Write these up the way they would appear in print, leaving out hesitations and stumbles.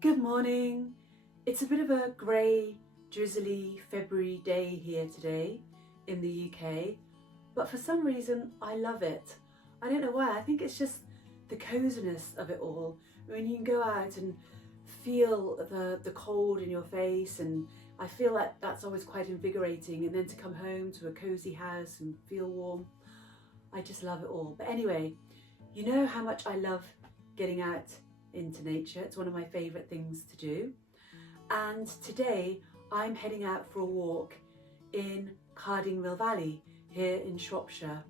Good morning. It's a bit of a grey, drizzly February day here today in the UK, but for some reason I love it. I don't know why. I think it's just the coziness of it all. I mean, you can go out and feel the cold in your face, and I feel like that's always quite invigorating, and then to come home to a cosy house and feel warm, I just love it all. But anyway, you know how much I love getting out into nature. It's one of my favourite things to do. And today I'm heading out for a walk in Cardingmill Valley here in Shropshire.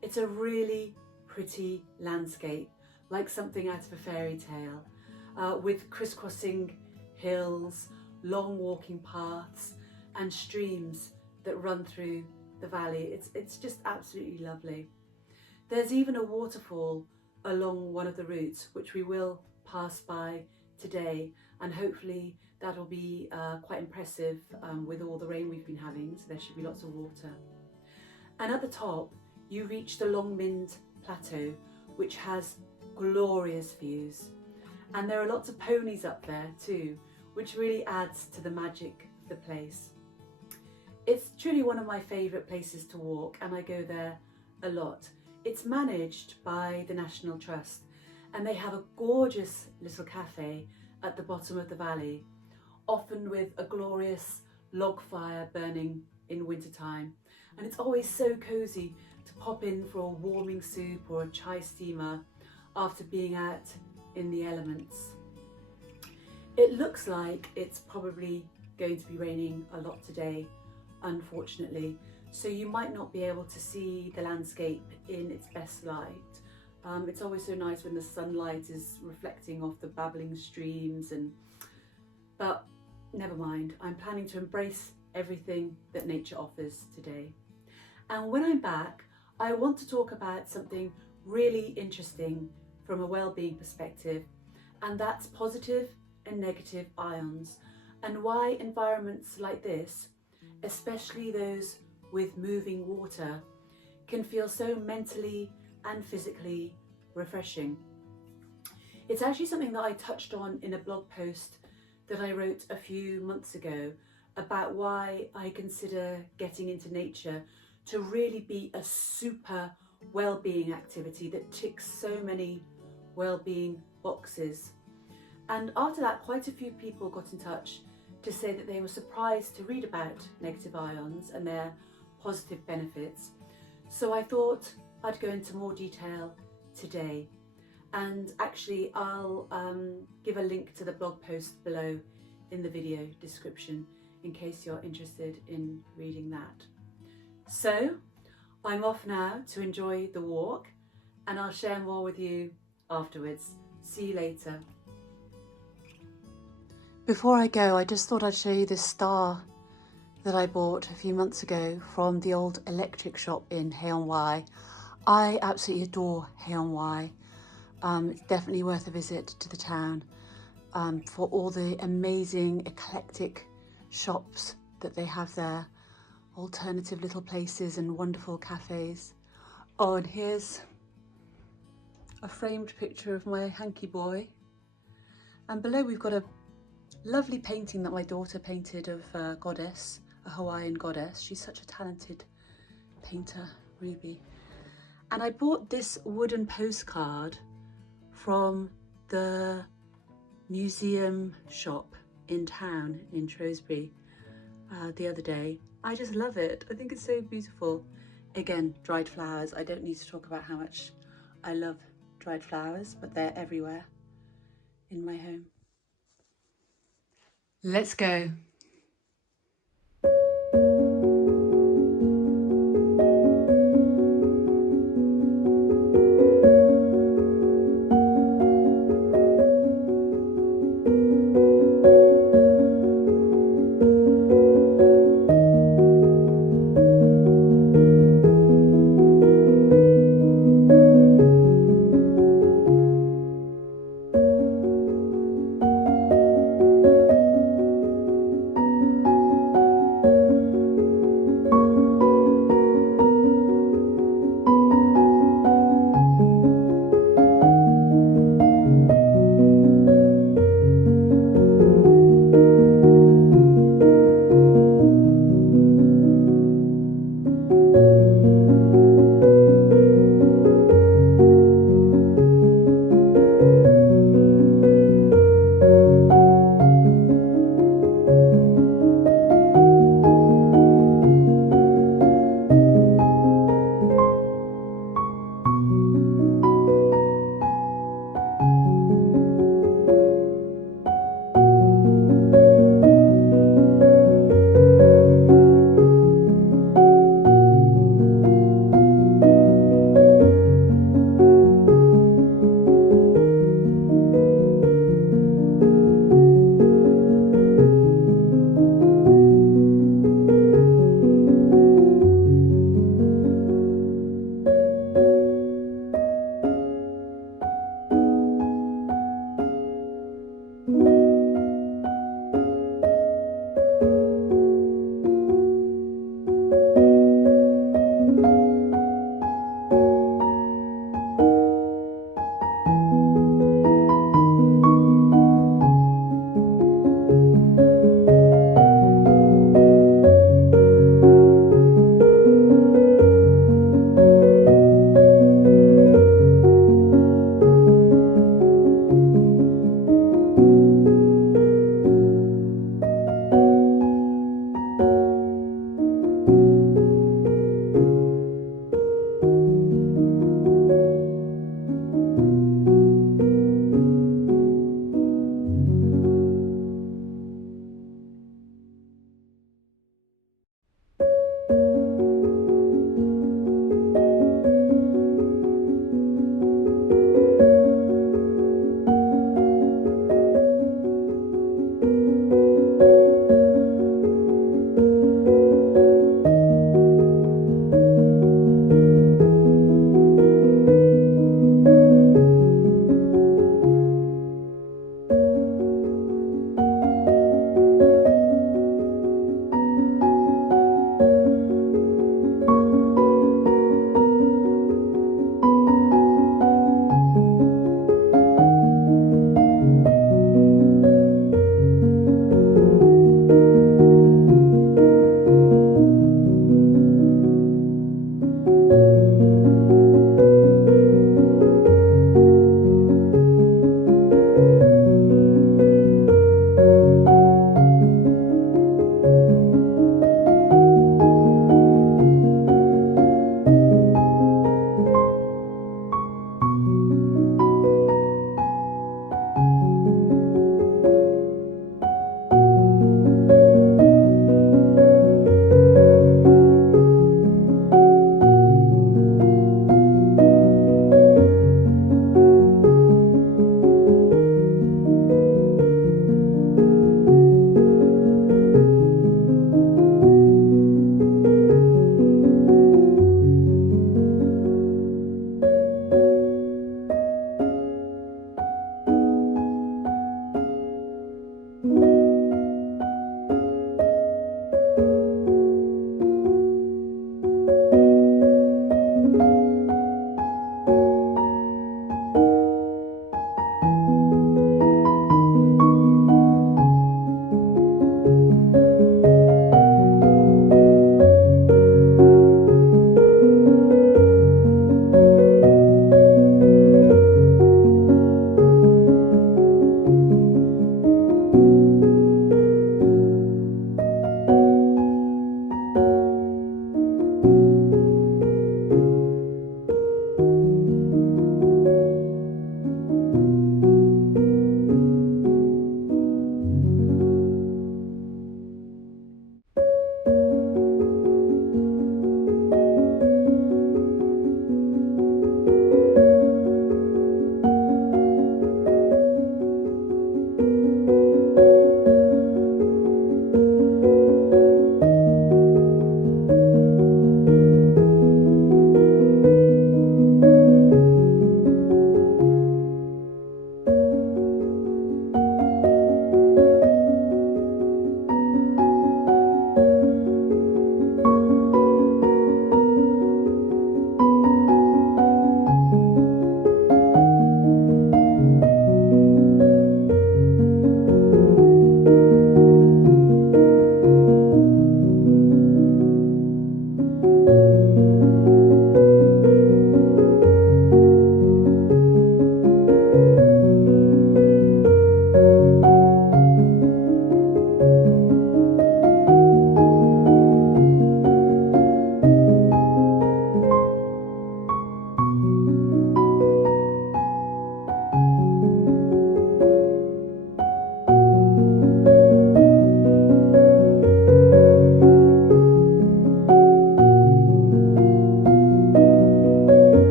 It's a really pretty landscape, like something out of a fairy tale, with crisscrossing hills, long walking paths and streams that run through the valley. It's just absolutely lovely. There's even a waterfall along one of the routes, which we will pass by today, and hopefully that'll be quite impressive with all the rain we've been having, so there should be lots of water. And at the top you reach the Longmynd Plateau, which has glorious views, and there are lots of ponies up there too, which really adds to the magic of the place. It's truly one of my favourite places to walk, and I go there a lot. It's managed by the National Trust, and they have a gorgeous little cafe at the bottom of the valley, often with a glorious log fire burning in wintertime. And it's always so cosy to pop in for a warming soup or a chai steamer after being out in the elements. It looks like it's probably going to be raining a lot today, unfortunately, so you might not be able to see the landscape in its best light. It's always so nice when the sunlight is reflecting off the babbling streams, but never mind. I'm planning to embrace everything that nature offers today. And when I'm back, I want to talk about something really interesting from a well-being perspective, and that's positive and negative ions, and why environments like this, especially those with moving water, can feel so mentally and physically refreshing. It's actually something that I touched on in a blog post that I wrote a few months ago about why I consider getting into nature to really be a super well-being activity that ticks so many well-being boxes. And after that, quite a few people got in touch to say that they were surprised to read about negative ions and their positive benefits. So I thought I'd go into more detail today, and actually I'll give a link to the blog post below in the video description in case you're interested in reading that. So I'm off now to enjoy the walk, and I'll share more with you afterwards. See you later. Before I go, I just thought I'd show you this star that I bought a few months ago from the old electric shop in Hay-on-Wye. I absolutely adore Hay-on-Wye. It's definitely worth a visit to the town for all the amazing eclectic shops that they have there, alternative little places and wonderful cafes. Oh, and here's a framed picture of my hanky boy, and below we've got a lovely painting that my daughter painted of a goddess, a Hawaiian goddess. She's such a talented painter, Ruby. And I bought this wooden postcard from the museum shop in town in Shrewsbury the other day. I just love it. I think it's so beautiful. Again, dried flowers. I don't need to talk about how much I love dried flowers, but they're everywhere in my home. Let's go.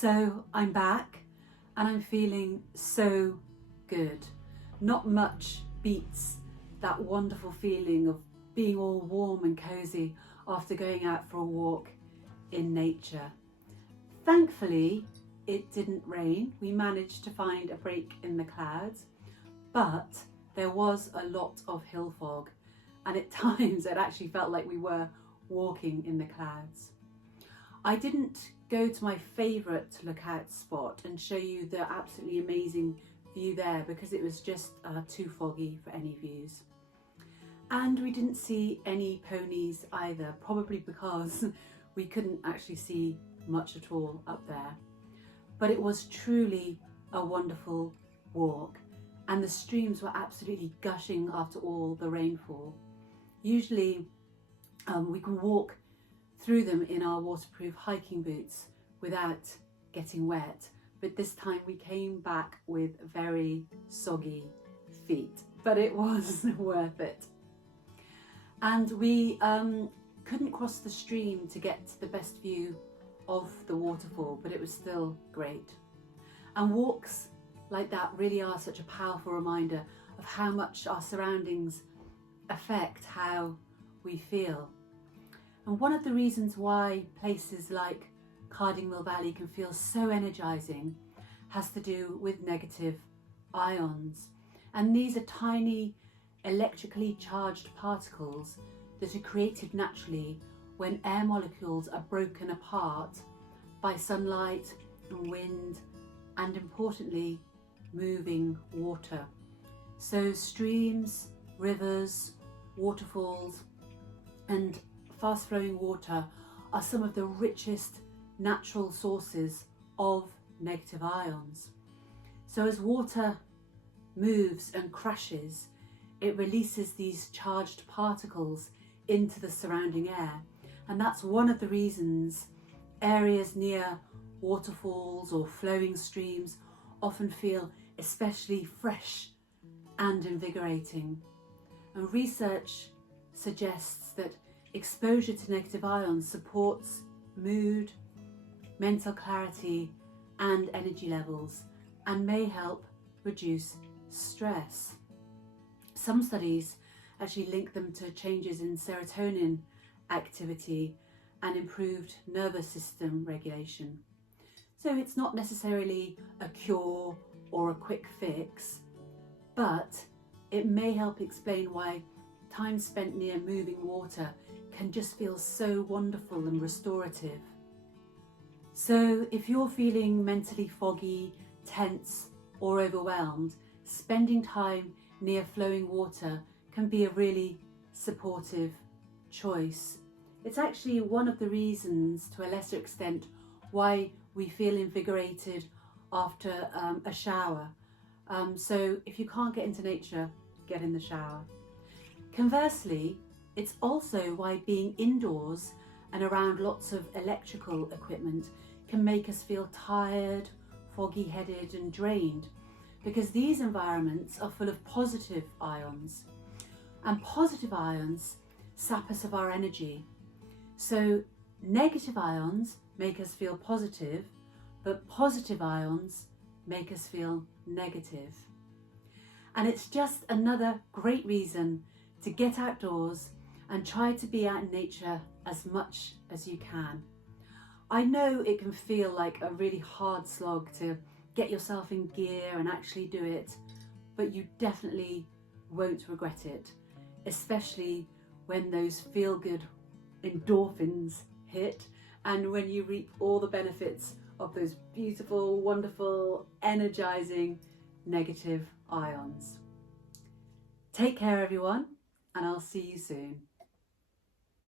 So I'm back and I'm feeling so good. Not much beats that wonderful feeling of being all warm and cozy after going out for a walk in nature. Thankfully, it didn't rain. We managed to find a break in the clouds, but there was a lot of hill fog, and at times it actually felt like we were walking in the clouds. I didn't go to my favourite lookout spot and show you the absolutely amazing view there because it was just too foggy for any views. And we didn't see any ponies either, probably because we couldn't actually see much at all up there. But it was truly a wonderful walk, and the streams were absolutely gushing after all the rainfall. Usually we can walk through them in our waterproof hiking boots without getting wet, but this time we came back with very soggy feet, but it was worth it. And we couldn't cross the stream to get the best view of the waterfall, but it was still great. And walks like that really are such a powerful reminder of how much our surroundings affect how we feel. And one of the reasons why places like Cardingmill Valley can feel so energising has to do with negative ions. And these are tiny electrically charged particles that are created naturally when air molecules are broken apart by sunlight and wind and, importantly, moving water. So streams, rivers, waterfalls and fast flowing water are some of the richest natural sources of negative ions. So as water moves and crashes, it releases these charged particles into the surrounding air. And that's one of the reasons areas near waterfalls or flowing streams often feel especially fresh and invigorating. And research suggests that exposure to negative ions supports mood, mental clarity and energy levels, and may help reduce stress. Some studies actually link them to changes in serotonin activity and improved nervous system regulation. So it's not necessarily a cure or a quick fix, but it may help explain why time spent near moving water can just feel so wonderful and restorative. So if you're feeling mentally foggy, tense or overwhelmed, spending time near flowing water can be a really supportive choice. It's actually one of the reasons, to a lesser extent, why we feel invigorated after a shower. So if you can't get into nature, get in the shower. Conversely, it's also why being indoors and around lots of electrical equipment can make us feel tired, foggy-headed and drained, because these environments are full of positive ions, and positive ions sap us of our energy. So negative ions make us feel positive, but positive ions make us feel negative. And it's just another great reason to get outdoors and try to be out in nature as much as you can. I know it can feel like a really hard slog to get yourself in gear and actually do it, but you definitely won't regret it, especially when those feel-good endorphins hit and when you reap all the benefits of those beautiful, wonderful, energizing negative ions. Take care everyone, and I'll see you soon.